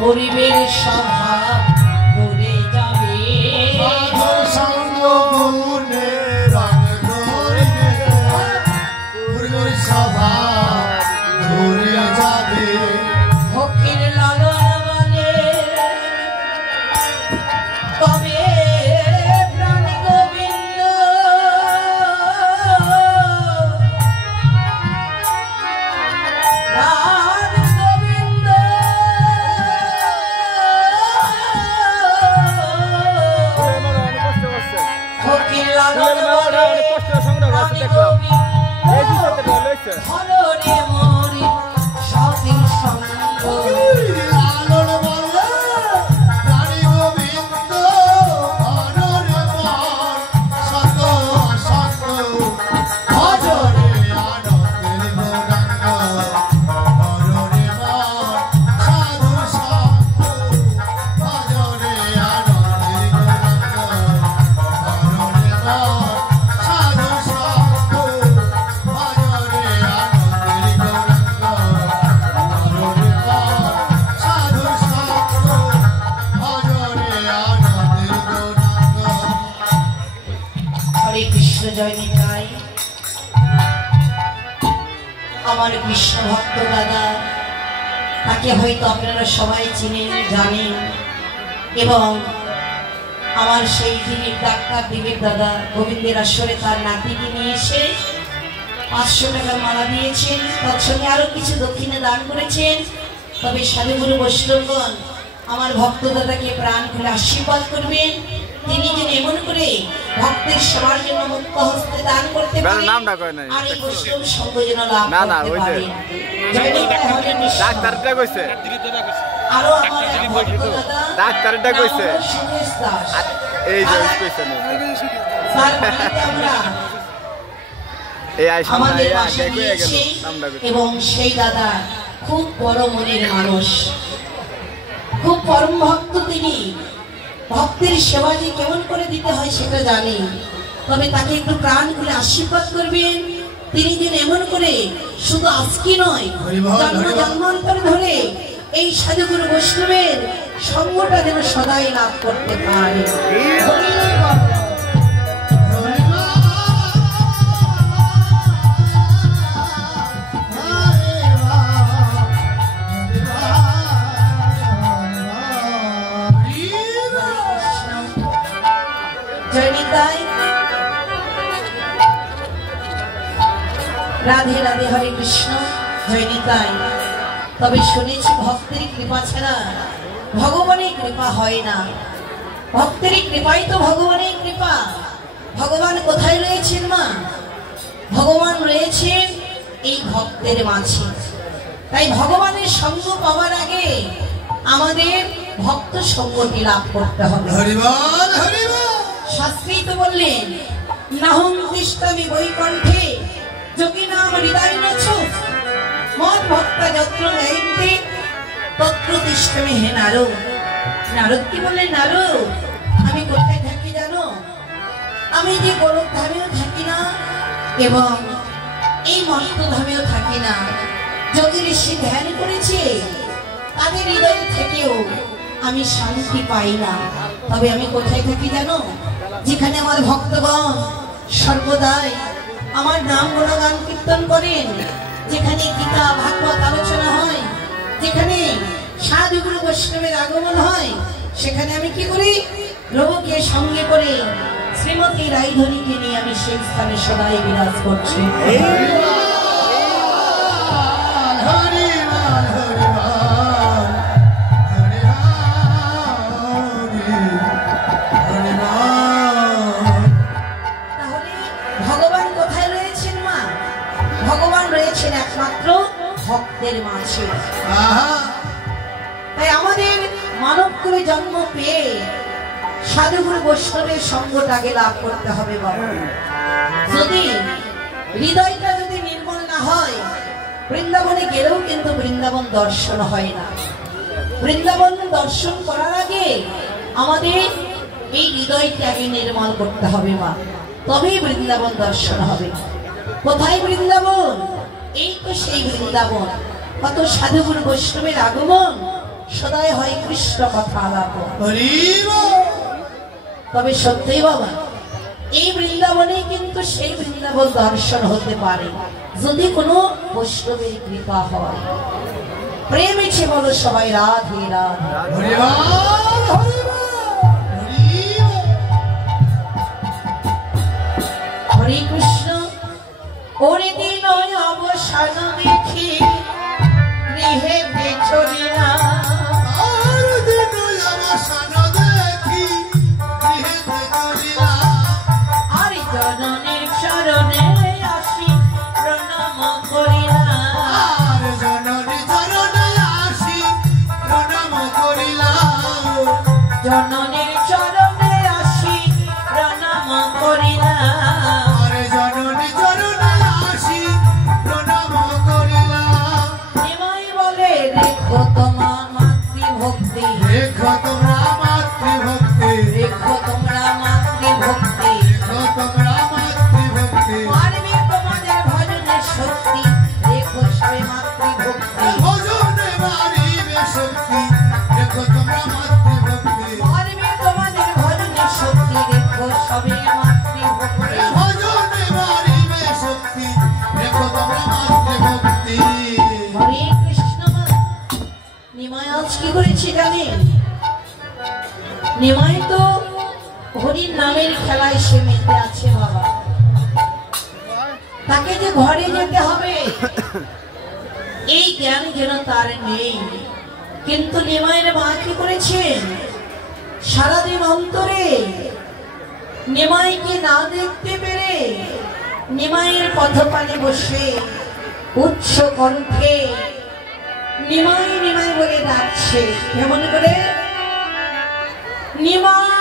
পরিবের সভা ঘুরে যাবে সভা ঘুরে যাবে ভক্তির লালন বলে তবে প্রাণ গোবিন্দ হরে মরি সখী সঙ্গ লালন বলে প্রাণী গোবিন্দ হরে মন সত সত ভজরে আনন্দের গৌরাঙ্গ হরে মন সাধু সঙ্গ ভজরে আনন্দের গৌরাঙ্গ হরে মন সাধু সঙ্গ ভজরে আনন্দের গৌরাঙ্গ হরে মন সাধু সঙ্গ ভজরে আনন্দের গৌরাঙ্গ। হরে কৃষ্ণ জয় নিতাই। আমার কৃষ্ণ ভক্ত দাদা, তাকে হয়তো আপনারা সবাই চিনেন জানেন, এবং আমার সেই দিলীপ ডাক্তার দিলীপ দাদা গোবিন্দের আসরে তার নাতিকে নিয়ে এসে 500 টাকার মালা দিয়েছেন, তার সঙ্গে আরো কিছু দক্ষিণে দান করেছেন। তবে সাধুগুরু বৈষ্ণবগণ আমার ভক্ত দাদাকে প্রাণ খুলে আশীর্বাদ করবেন, তিনি যেন এমন করে ভক্তের সবার জন্য মুক্ত হস্তে দান করতে পারেন আর এই বৈষ্ণব সঙ্গ যেন লাভ করতে পারেন। জয় নিতাই হরে কৃষ্ণ। ডাক্তারটা কইছে আরো আমার এক ভক্ত দাদা ডাক্তারটা কইছে নাম হলো সুদেশ দাস। এই যে কইছে না তার বাড়িতে আমরা এই আই সামনে আমাদের আগে বাসা কই গেল দিয়েছি, নামটা কইছে এবং সেই দাদা খুব বড় মনের মানুষ, খুব পরম ভক্ত। তিনি ভক্তের সেবা যে কেমন করে দিতে হয় সেটা জানি, তবে তাকে একটু প্রাণ খুলে আশীর্বাদ করবেন, তিনি যেন এমন করে শুধু আজকে নয় জন্ম জন্মান্তর ধরে এই সাধুগুরু বৈষ্ণবের সঙ্গটা যেন সদাই লাভ করতে পারে। জয় নিতাই। রাধে রাধে হরে কৃষ্ণ। জয় নিতাই। তবে শুনেছি ভক্তের কৃপা ছাড়া ভগবানের কৃপা হয় না, ভক্তের কৃপাই তো ভগবানের কৃপা। ভগবান কোথায় রয়েছেন মা? ভগবান রয়েছেন এই ভক্তের মাঝে। তাই ভগবানের সঙ্গ পাওয়ার আগে আমাদের ভক্ত সঙ্গটি লাভ করতে হবে। হরিবল হরিবল। শাস্ত্রী তো বললেন নাহং তিষ্ঠামি বৈকুণ্ঠে যোগী নাম হৃদয় নচু মন ভক্তা যত্র নয়ন্তে তত্র তিষ্ঠামি হে নারদ। নারদ কি বললেন? নারদ, আমি কোথায় থাকি জানো? আমি যে গোলক ধামেও থাকি না এবং এই মর্ত ধামেও থাকি না। যোগী ঋষি ধ্যান করেছে, তাদের হৃদয় থেকেও আমি শান্তি পাই না। তবে আমি কোথায় থাকি জানো? যেখানে আমার ভক্তগণ সর্বদাই আমার নাম গুণগান কীর্তন করেন, যেখানে গীতা ভাগবত আলোচনা হয়, যেখানে সাধুগুরু বৈষ্ণবের আগমন হয়, সেখানে আমি কি করি? প্রভুকে সঙ্গে করে শ্রীমতী রাইধনীকে নিয়ে আমি সেই স্থানে সদাই বিরাজ করছি। তাহলে ভগবান কোথায় রয়েছেন মা? ভগবান রয়েছেন একমাত্র ভক্তের মাঝে। তাই আমাদের মানব কুলে জন্ম পেয়ে সাধুগুরু বৈষ্ণবের সঙ্গটাকে লাভ করতে হবে বাবা। যদি হৃদয়টা যদি নির্মল না হয়, বৃন্দাবনে গেলেও কিন্তু বৃন্দাবন দর্শন হয় না। বৃন্দাবন দর্শন করার আগে আমাদের এই হৃদয়টাকে নির্মল করতে হবে মা, তবেই বৃন্দাবন দর্শন হবে। কোথায় বৃন্দাবন? এই তো সেই বৃন্দাবন। কত সাধুগুরু বৈষ্ণবের আগমন, সদাই হয় কৃষ্ণ কথা আলাপন। তবে সত্যি বাবা, এই বৃন্দাবনে কিন্তু সেই বৃন্দাবন দর্শন হতে পারে যদি কোনো বৈষ্ণবের কৃপা হয়। প্রেম ইচ্ছে বলো সবাই রাধে রাধে। হরে কৃষ্ণ। ওরে দিন অবসান দেখি গৃহে চলি না, আর জননীর চরণে আসি প্রণাম করি না, জননীর চরণে আসি প্রণাম করি না। নিমাই বলে রেখো তোমার মাতৃভক্তি, রেখো তোমরা মাতৃভক্তি, রেখো তোমরা মাতৃভক্তি, রেখো তোমরা মাতৃভক্তি, মারবে তোমাদের ভজনের শক্তি, রেখো সবে মাতৃভক্তি, ভজনে মারিবে শক্তি, রেখো তোমরা মাতৃভক্তি, মারবে তোমাদের ভজনের শক্তি, রেখো সবে মাতৃভক্তি, ভজনে মারিবে শক্তি, রেখো তোমরা মাতৃভক্তি। হরে কৃষ্ণ। নিমাই আজ কি করেছে জানেন? নিমাই তো হরির নামের খেলায় সে মেতে আছে বাবা। তাকে যে ঘরে যেতে হবে এই জ্ঞান যেন তার নেই, কিন্তু নিমাইয়ের মা কি করেছেন? সারাদিন অন্তরে নিমাইকে না দেখতে পেরে নিমাইয়ের পথপানে বসে উচ্চ কণ্ঠে নিমাই নিমাই বলে ডাকছে। কেমন করে? নিমাই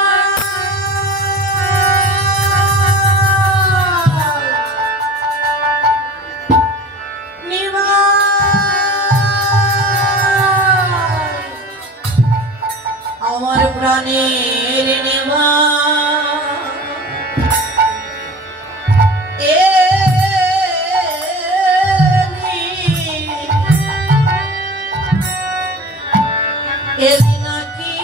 আমার প্রাণের নিমাই, এলি নাকি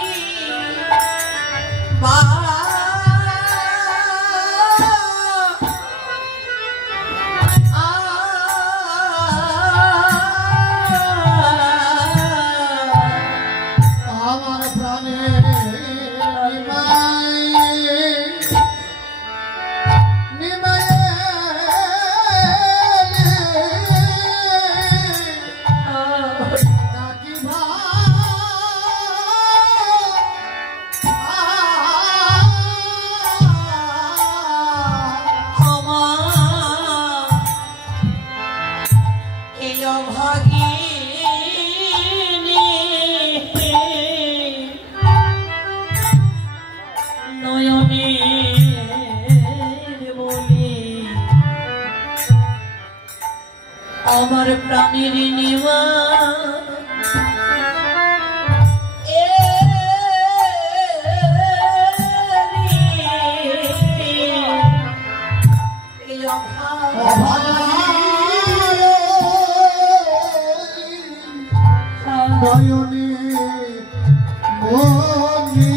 আমার প্রাণের নিমাই, নিমাই নাকি এই অভাগিনী নয়নের বলি, আমার প্রাণের নিমা নয়নে মনি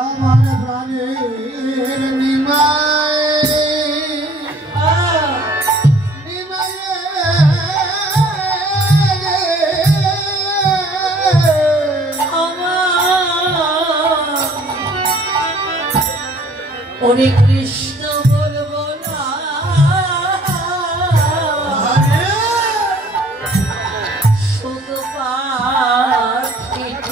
আমার প্রাণের নিমাই, নিমাই ওরে কৃষ্ণ বলবো না, সুখ পাখিটা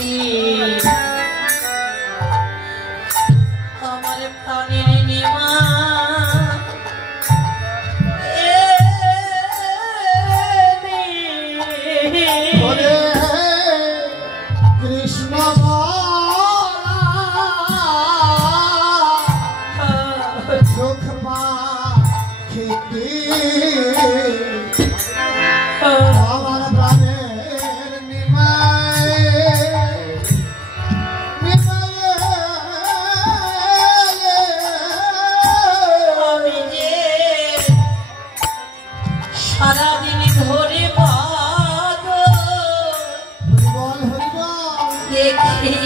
দেখে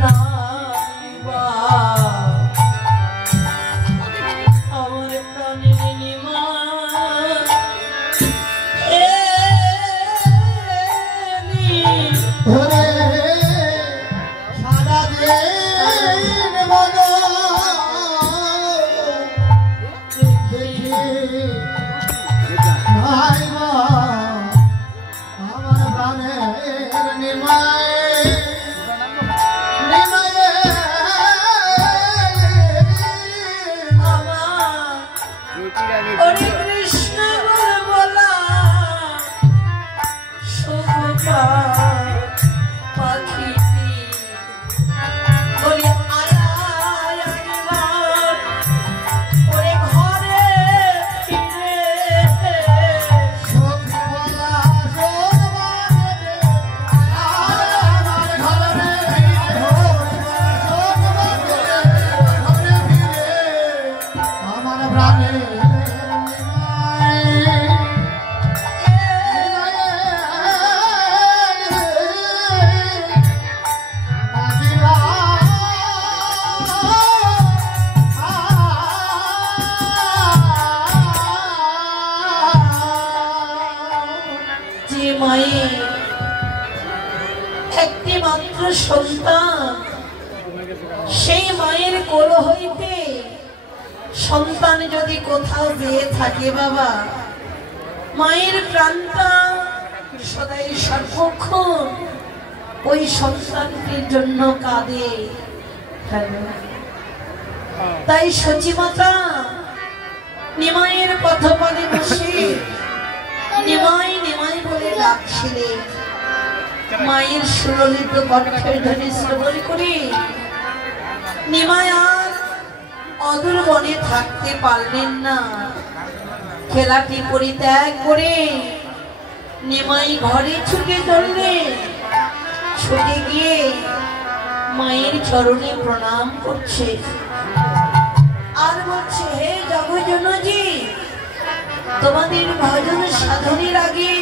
নাইবা আমার প্রাণের নিমা ওরে সারা দিন মনো দেখে নাইবা আমার প্রাণের নিমায় নিমায়ে আমার হরে কৃষ্ণ বলা শোভা পাখিটি বলি আয় একবার ওরে ঘরে ফিরে শোকবালা শোকবালা আমার ঘরে আমার প্রাণের যে মায়ের একটি মাত্র সন্তান সেই মায়ের কোল হইতে সন্তান যদি কোথাও যেয়ে থাকে বাবা মায়ের প্রাণটা সদাই সর্বক্ষণ ওই সন্তানটির জন্য কাঁদে। তাই সচিমাতা নিমাইয়ের পথপদে বসে নিমাই নিমাই বলে ডাকছিলেন। মায়ের সুললিত কণ্ঠের ধ্বনি শ্রবণ করে নিমাই আর অদূর বনে থাকতে পারলেন না। খেলাটি পরিত্যাগ করে নিমাই ঘরে ছুটে চললেন। ছুটে গিয়ে মায়ের চরণে প্রণাম করছে আর বলছে, হে জগজননী, তোমাদের ভজন সাধনের আগে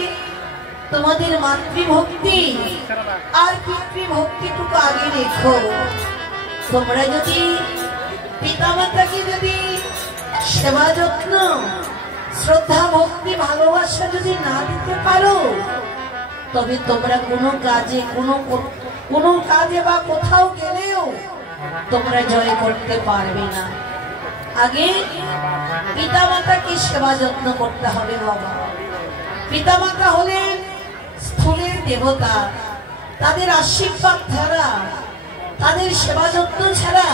তোমাদের মাতৃভক্তি আর পিতৃভক্তিটুকু আগে রেখো। তোমরা যদি পিতামাতাকে যদি সেবা যত্ন শ্রদ্ধা ভক্তি ভালোবাসা যদি না দিতে পারো তবে তোমরা কোনো কাজে বা কোথাও গেলেও তোমরা জয় করতে পারবে না। আগে পিতামাতাকে সেবা যত্ন করতে হবে বাবা। পিতামাতা হলেন স্থূলের দেবতা, তাদের আশীর্বাদ ছাড়া তাদের সেবা যত্ন ছাড়া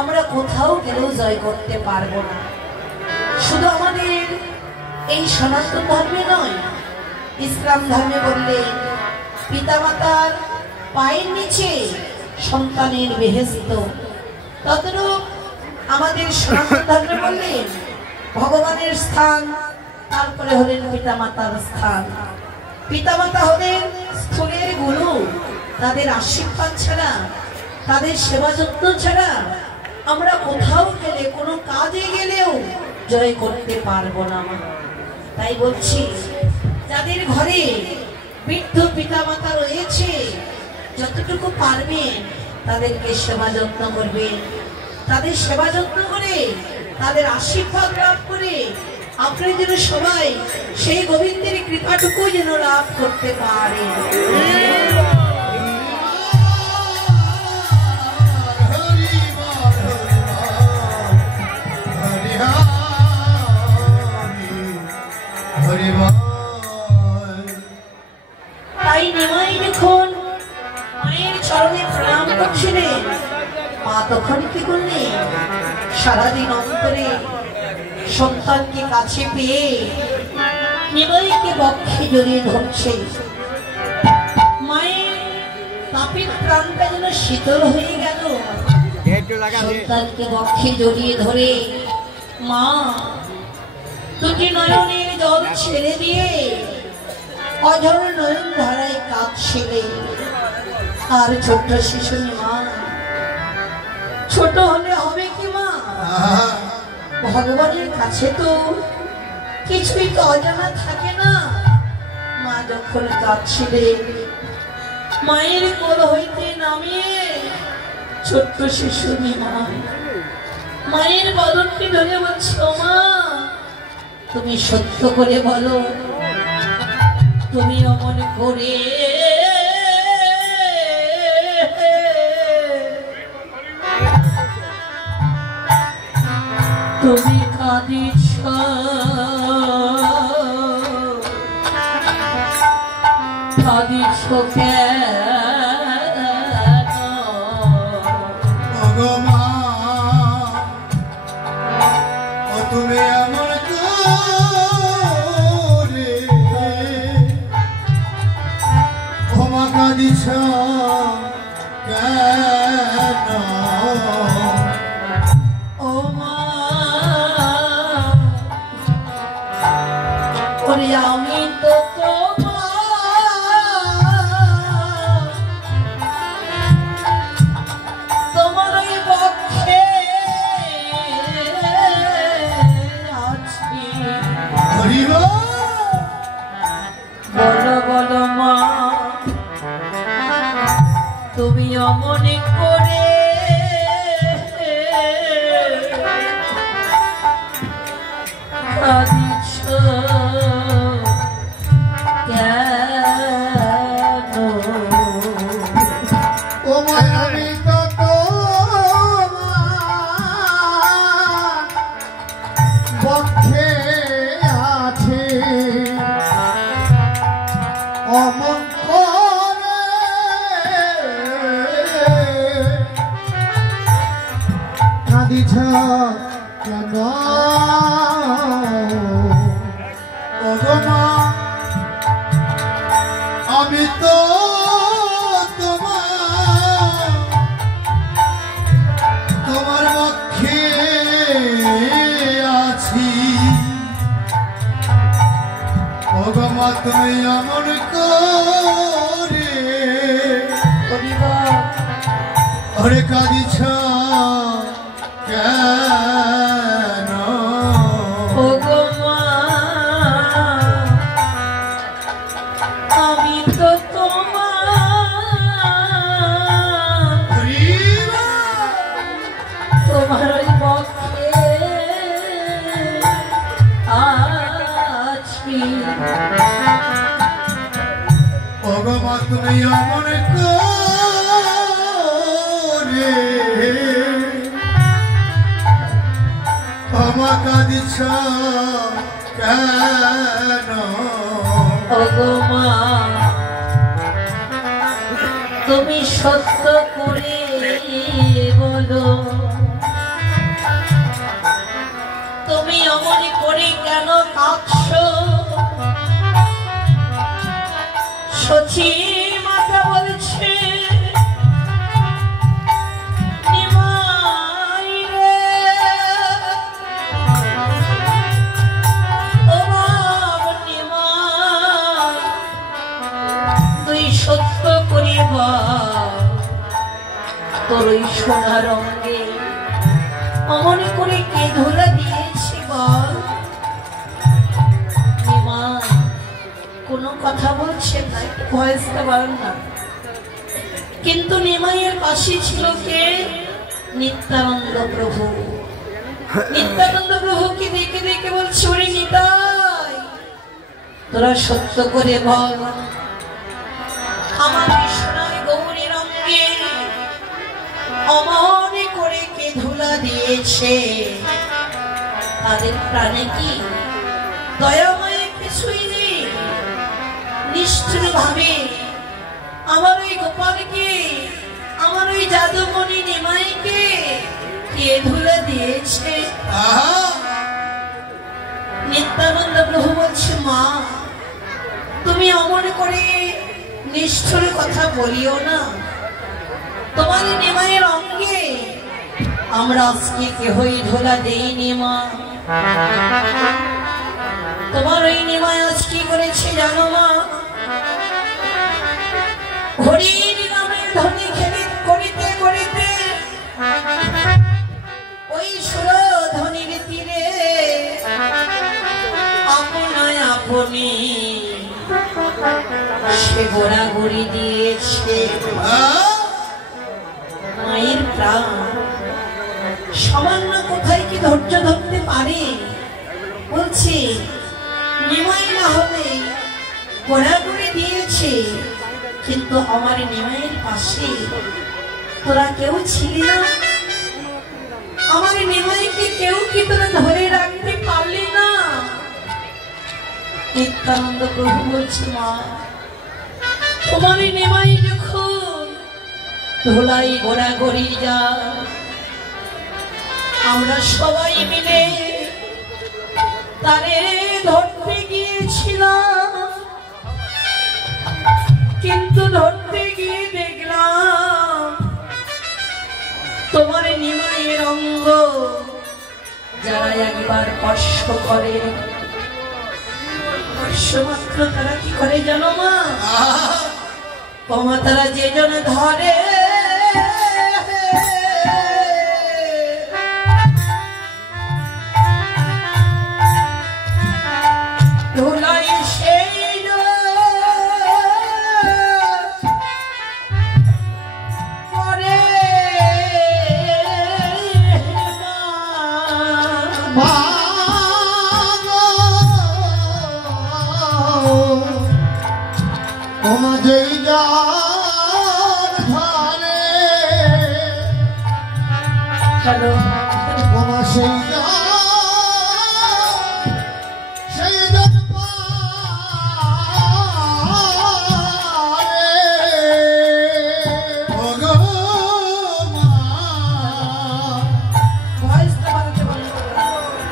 আমরা কোথাও গেলেও জয় করতে পারবো না। শুধু আমাদের এই সনাতন ধর্মে নয়, ইসলাম ধর্মে বললে পিতামাতার পায়ের নিচে সন্তানের বেহেশত, ততরূপ আমাদের সনাতন ধর্মে বললে ভগবানের স্থান, তারপরে হলেন পিতামাতার স্থান। পিতামাতা হলেন স্থূলের গুরু, তাদের আশীর্বাদ ছাড়া তাদের সেবা যত্ন ছাড়া আমরা কোথাও গেলে কোনো কাজে গেলেও জয় করতে পারবো না। তাই বলছি, যাদের ঘরে বৃদ্ধ পিতামাতা রয়েছে যতটুকু পারবেন তাদেরকে সেবা যত্ন করবেন। তাদের সেবা যত্ন করে তাদের আশীর্বাদ লাভ করে আপনারা যেন সবাই সেই গোবিন্দের কৃপাটুকু যেন লাভ করতে পারে। তাই নিমাই যখন মায়ের চরণে প্রণাম করছিলেন, মা তখন কি করলেন, সারাদিন অন্তরে সন্তানকে কাছে পেয়ে নিমাইকে বক্ষে জড়িয়ে ধরছে। মায়ের তাপিত প্রাণটা যেন শীতল হয়ে গেল। সন্তানকে বক্ষে জড়িয়ে ধরে মা দুটি নয়নের জল ছেড়ে দিয়ে অঝর নয়ন ধারায় কাঁদছিলেন। আর ছোট্ট শিশু মা, ছোট হলে হবে কি মা, ভগবানের কাছে তো কিছুই তো অজানা থাকে না। মা যখন কাঁদছিলেন মায়ের কোল হইতে নামিয়ে ছোট্ট শিশু নিমাই মায়ের বদনটি ধরে বলছে, মা তুমি সত্য করে বলো, তুমি অমন করে তুমি কাঁদিছ কাঁদিছ কেন? ভগমা ও তুমি আমার করে ক্ষমা কাঁদিছ কেন? ও মা ওরে আমি তো তোমার ওই পক্ষে আছি। হরিব বলো বলো মা তুমি অমন করে কাঁদিছ কেন? ও মা আমি তো তোমার পক্ষে আছি অমন করে কাঁদিছ কেন? ওগো মা আমি তো তোমার পক্ষে আছি ওগো মা তুমি এমন করে ওরে কাঁদিছ কেন? ওগো মা আমি তো তোমার ওই পক্ষে আছি। ওগো মা তুমি এমন করে ক্ষমা কাঁদিছ কেন? ওগো মা তুমি সত্য করে বলো, তুমি অমন করে কেন কাঁদছ? সচি মাতা বলছে, নিমাই রে, ও বাবা নিমাই, তুই সত্য করে বল, তোর ওই সোনা রঙে অমন করে কে ধুলা দিয়েছে বল? নিমাই কোনো কথা বলছেন না, একটু ভয়েসটা বাড়ান না। কিন্তু নিমাইয়ের পাশে ছিল কে? নিত্যানন্দ প্রভু। নিত্যানন্দ প্রভুকে দেখে দেখে বলছে, ওরে নিতাই তোরা সত্য করে বল, আমার কৃষ্ণায় গৌরী রঙে অমন করে কে ধুলা দিয়েছে? তাদের প্রাণে কি দয়াময় কিছুই নেই? নিষ্ঠুর ভাবে আমার ওই গোপালকে, আমার ওই জাদুমণি নিমাইকে কে ধুলা দিয়েছে? নিত্যানন্দ প্রভু বলছে, মা তুমি অমন করে নিষ্ঠুর কথা বলিও না। তোমার নিমাইয়ের অঙ্গে আমরা আজকে কেহই ধুলা দেইনি মা। তোমার ওই নিমাই আজ কি করেছে জানো মা? হরির নামের ধ্বনি খেলি করিতে করিতে ওই সুরধ্বনির তীরে আপনায় আপনি সে গোড়াগড়ি দিয়েছে মায়ের প্রাণ। সামান্য কোথায় কি ধৈর্য ধরতে পারে? বলছে নিমাই না হবে গোড়াগড়ি দিয়েছে, কিন্তু আমার নিমাইয়ের পাশে তোরা কেউ ছিলি না। আমার নিমাইকে কেউ কি তোরা ধরে রাখতে পারলি না? নিত্যানন্দ প্রভু বলছে মা, তোমার নিমাই যখন ধোলাই গোড়াগড়ি যা, আমরা সবাই মিলে তারে ধরতে গিয়েছিলাম, কিন্তু ধরতে গিয়ে দেখলাম তোমার নিমাইয়ের অঙ্গ যারা একবার স্পর্শ করে, স্পর্শমাত্র তারা কি করে জানো মা? তারা যে জন ধরে ধুলাই সেই করে যেই যার ধারে হ্যালো ওমা সেই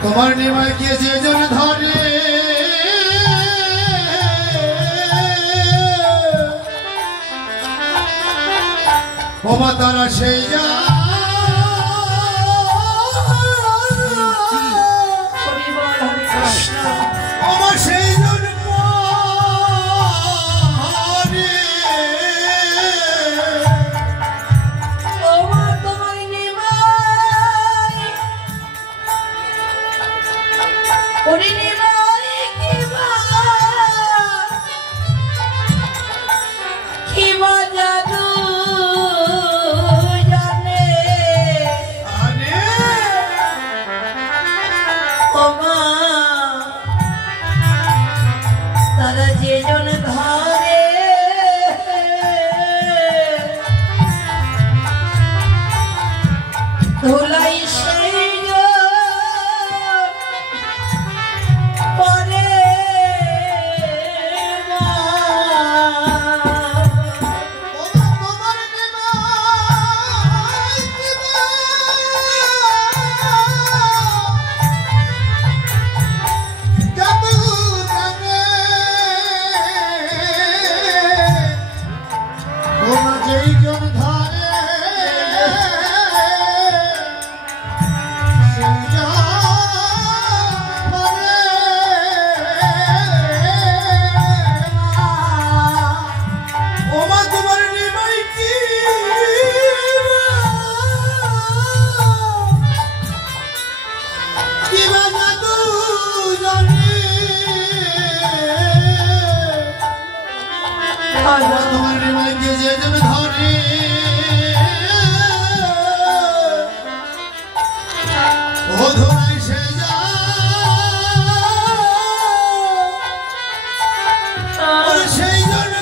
তোমার নিমাইকে যে জন ধরে ওমা তারা সেই ওমা সেই জন ধুলাই সেই পরে তোমার নিমাইকে যে জন ধরে ও ধরাই সে সেই জন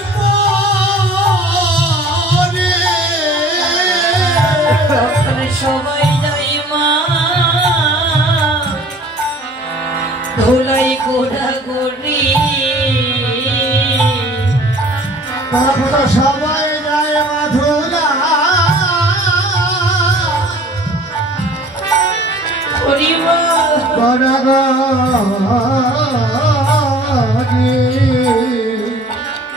সবাই যাই মা ধুলাই গোড়াগড়ি সবাই যায় মাধুলা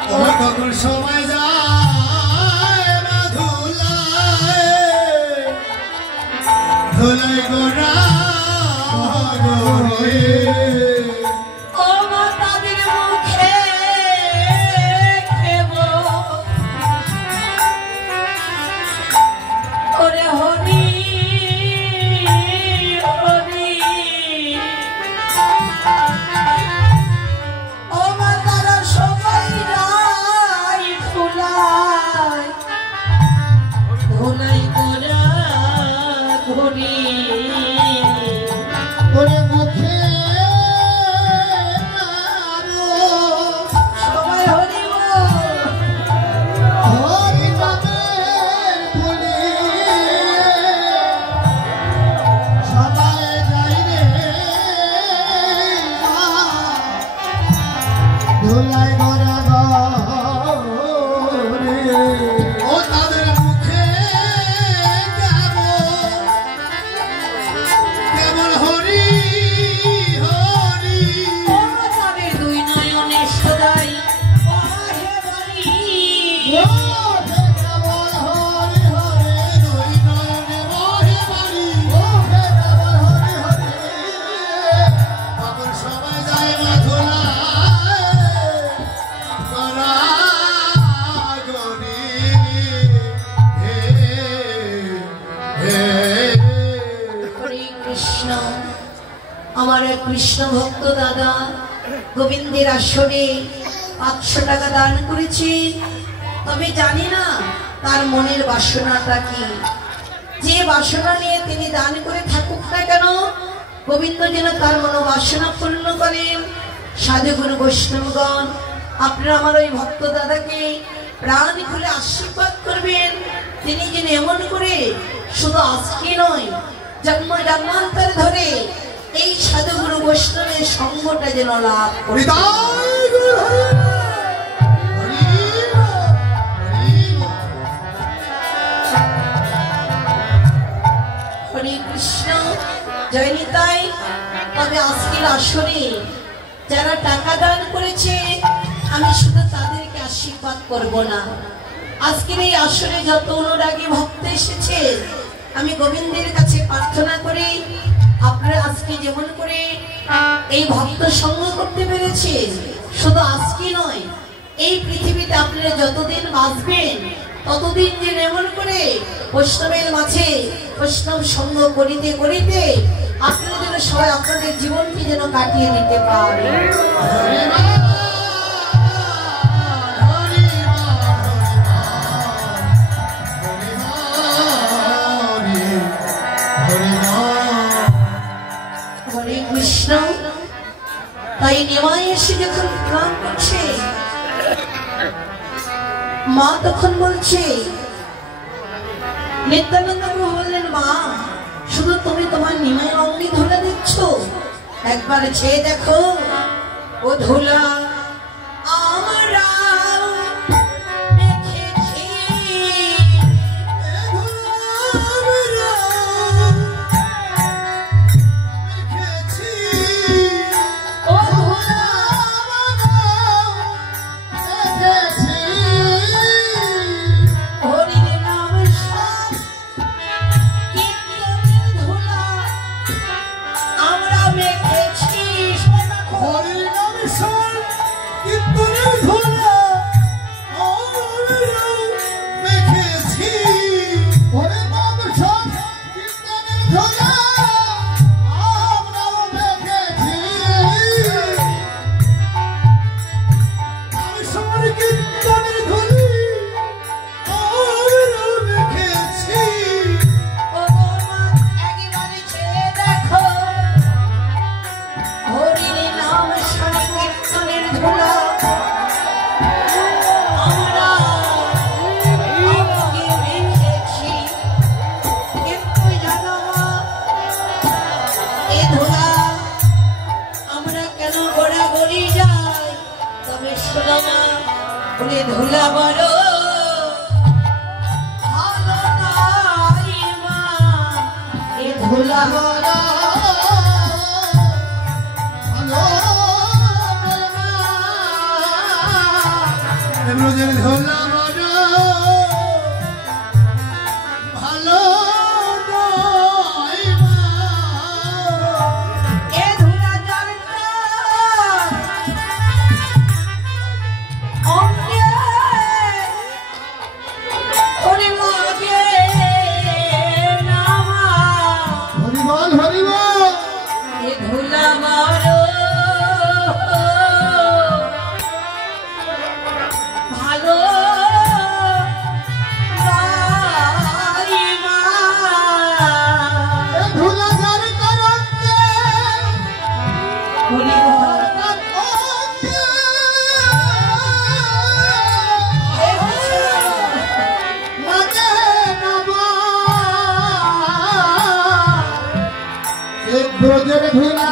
তখন সবাই যায় মাধুলায় ধুলাই গোড়া সবাই যায় হরি ওরে মুখে সবাই হরি হরি নামের ধুলি সবাই যাই রে ধুলাই গড়া গরে ও তাদের মুখে কেমন হরি হরি তাদের দুই নয়নে সদাই কহে বলি ও কেমন হরি হরি দুই নয়নে মহে বাড়ি ও কেমন হরি হরি তখন সবাই যায় মাধুলায় করা গরি হে হে হরে কৃষ্ণ। আমার এক কৃষ্ণ ভক্ত দাদা গোবিন্দের আসরে 500 টাকা দান করেছেন। তবে জানি না তার মনের বাসনাটা কি। যে বাসনা নিয়ে তিনি দান করে থাকুক না কেন, গোবিন্দ যেন তার মনোবাসনা পূর্ণ করেন। সাধুগুরু বৈষ্ণবগণ, আপনারা আমার ওই ভক্ত দাদাকে প্রাণ খুলে আশীর্বাদ করবেন। তিনি যেন এমন করে শুধু আজকে নয়, জন্ম জন্মান্তর ধরে এই সাধুগুরু বৈষ্ণবের সঙ্গটা যেন লাভ করে। হৃদয় গুরু হরি হরি হরি হরে কৃষ্ণ, জয় নিতাই। তবে আজকের আসরে যারা টাকা দান করেছে, আমি শুধু তাদেরকে আশীর্বাদ করব না। আজকের এই আসরে যত অনুরাগী ভক্ত এসেছে, আমি গোবিন্দের কাছে প্রার্থনা করি আপনারা আজকে যেমন করে এই ভক্ত সঙ্গ করতে পেরেছে, শুধু আজকে নয়, এই পৃথিবীতে আপনারা যতদিন বাঁচবেন ততদিন যে এমন করে বৈষ্ণবের মাঝে বৈষ্ণব সঙ্গ করিতে করিতে আপনারা যেন সবাই আপনাদের জীবনকে যেন কাটিয়ে নিতে পারে। হরে কৃষ্ণ। তাই নেমায় এসে যখন প্রণাম করছে, মা তখন বলছে, নিত্যানন্দ প্রভু বললেন, মা শুধু তুমি তোমার নিমায় অঙ্গে ধুলা দিচ্ছ, একবার চেয়ে দেখো ও ধুলা আমরা দেখেছি। ও ধুলা হরির নাম সব কীর্তনের ধুলা আমরা মেখেছি। ও মা একবারে চেয়ে দেখো, হরির নাম সংকীর্তনের ধুলা আমরা অঙ্গে মেখেছি। কিন্তু জানো মা, এ ধুলা আমরা কেন গড়াগড়ি যাই? তবে শোনো মা, ওরে ধুলা বড় ভালো নাই মা, এ ধুলা ধোলা বড় ভালো নয় মা। এ ধুলা জানতা অঙ্গে ওরে লাগে না মা, হরিবল হরিবল এ ধুলা মারো ভালো জোরে ধুলা